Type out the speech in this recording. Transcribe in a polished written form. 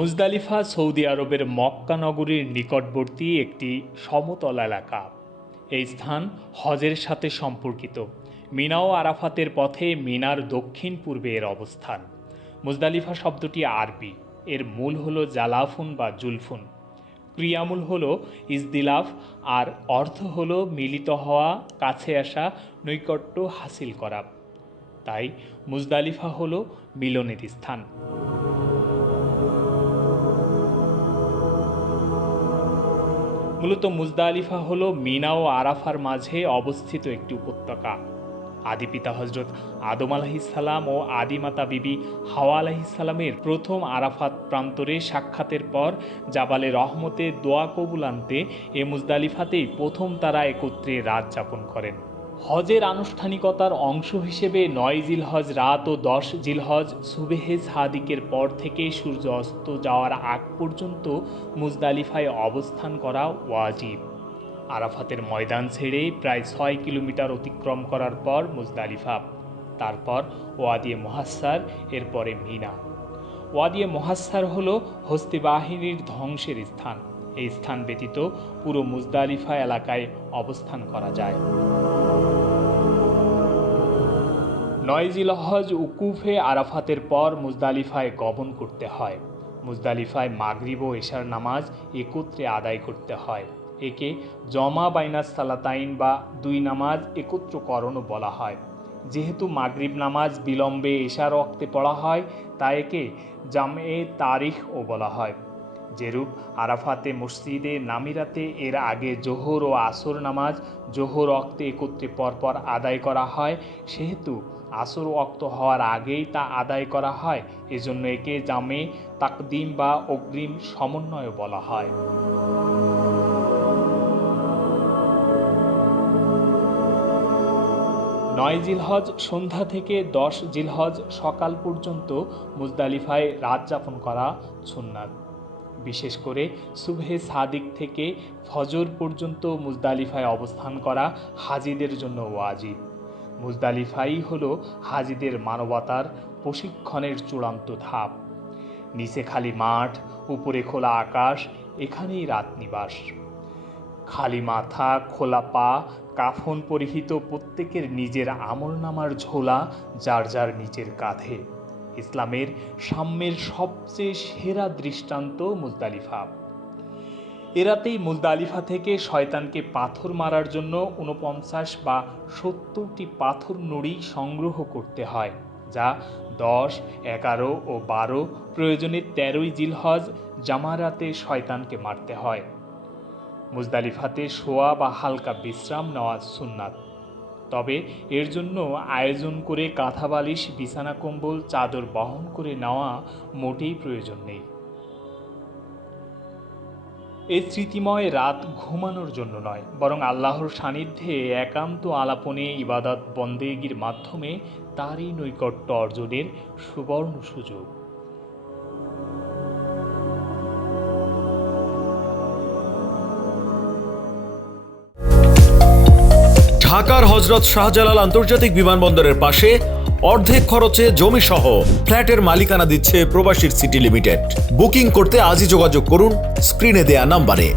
Muzdalifah Saudi আরবের মক্কা নগরীর নিকটবর্তী একটি সমতল এলাকা। এই স্থান হজের সাথে সম্পর্কিত। মিনা ও আরাফাতের পথে মিনার দক্ষিণ পূর্বে এর অবস্থান। মুজদালিফা শব্দটি আরবি, এর মূল হলো জালাফুন বা জুলফুন। ক্রিয়ামূল হলো ইজদিলাফ আর অর্থ হলো মিলিত হওয়া, কাছে আসা, নৈকট্য হাসিল করা। তাই মুজদালিফা হলো মিলনের স্থান। মূলত মুজদালিফা হলো মিনা ও আরাফার মাঝে অবস্থিত একটি উপত্যকা। আদি পিতা হজরত আদম আলাইহিসসালাম ও আদিমাতা বিবি হাওয়া আলাইহিসসালামের প্রথম আরাফাত প্রান্তরে সাক্ষাতের পর জাবালে রহমতে দোয়া কবুল আনতে এ মুজদালিফাতেই প্রথম তারা একত্রে রাত যাপন করেন। হজের আনুষ্ঠানিকতার অংশ হিসেবে ৯ জিলহজ রাত ও ১০ জিলহজ সুবেহে সাদিকের পর থেকে সূর্য অস্ত যাওয়ার আগ পর্যন্ত মুজদালিফায় অবস্থান করা ওয়াজিব। আরাফাতের ময়দান ছেড়ে প্রায় ৬ কিলোমিটার অতিক্রম করার পর মুজদালিফা, তারপর ওয়াদিয়ে মুহাসসার, এরপরে মিনা। ওয়াদিয়ে মুহাসসার হল হস্তি বাহিনীর ধ্বংসের স্থান। এই স্থান ব্যতীত পুরো মুজদালিফা এলাকায় অবস্থান করা যায়। ৯ জিলহজ উকুফে আরাফাতের পর মুজদালিফায় গমন করতে হয়। মুজদালিফায় মাগরিব ও এশার নামাজ একত্রে আদায় করতে হয়। একে জমা বাইনাস সালাতাইন বা দুই নামাজ একত্রকরণও বলা হয়। যেহেতু মাগরিব নামাজ বিলম্বে এশার ওয়াক্তে পড়া হয়, তাই একে জামে তারিখও বলা হয়। যেরূপ আরাফাতে মসজিদে নামিরাতে এর আগে জোহর ও আসর নামাজ জোহর ওয়াক্তে একত্রে পরপর আদায় করা হয়, সেহেতু আসর ওয়াক্ত হওয়ার আগেই তা আদায় করা হয়। এজন্য একে জামে তাকদিম বা অগ্রিম সমন্বয় বলা হয়। নয় জিলহজ সন্ধ্যা থেকে ১০ জিলহজ সকাল পর্যন্ত মুজদালিফায় রাত যাপন করা সুন্নাত। বিশেষ করে সুবহে সাদিক থেকে ফজর পর্যন্ত মুজদালিফায় অবস্থান করা হাজিদের জন্য ওয়াজিব। মুজদালিফাই হলো হাজিদের মানবতার প্রশিক্ষণের চূড়ান্ত ধাপ। নিচে খালি মাঠ, উপরে খোলা আকাশ, এখানেই রাত নিবাস। খালি মাথা, খোলা পা, কাফন পরিহিত প্রত্যেকের নিজের আমলনামার ঝোলা যার যার নিজের কাঁধে। ইসলামের সাম্যের সবচেয়ে সেরা দৃষ্টান্ত মুজদালিফা। এরাতেই মুজদালিফা থেকে শয়তানকে পাথর মারার জন্য ৪৯ বা ৭০টি পাথর নুড়ি সংগ্রহ করতে হয়, যা ১০, ১১ ও ১২, প্রয়োজনে ১৩ জিলহজ জামারাতে শয়তানকে মারতে হয়। মুজদালিফাতে শোয়া বা হালকা বিশ্রাম নেওয়া সুন্নাত। তবে এর জন্য আয়োজন করে কাঁথা বালিশ, বিছানা কম্বল, চাদর বহন করে নেওয়া মোটেই প্রয়োজন নেই। এই স্মৃতিময় রাত ঘুমানোর জন্য নয়, বরং আল্লাহর সান্নিধ্যে একান্ত আলাপনে ইবাদত বন্দেগীর মাধ্যমে তারই নৈকট্য অর্জনের সুবর্ণ সুযোগ। ঢাকার হযরত শাহজালাল আন্তর্জাতিক বিমানবন্দরের পাশে অর্ধেক খরচে জমি সহ ফ্ল্যাটের মালিকানা দিচ্ছে প্রবাসীর সিটি লিমিটেড। বুকিং করতে আজই যোগাযোগ করুন স্ক্রিনে দেয়া নাম্বারে।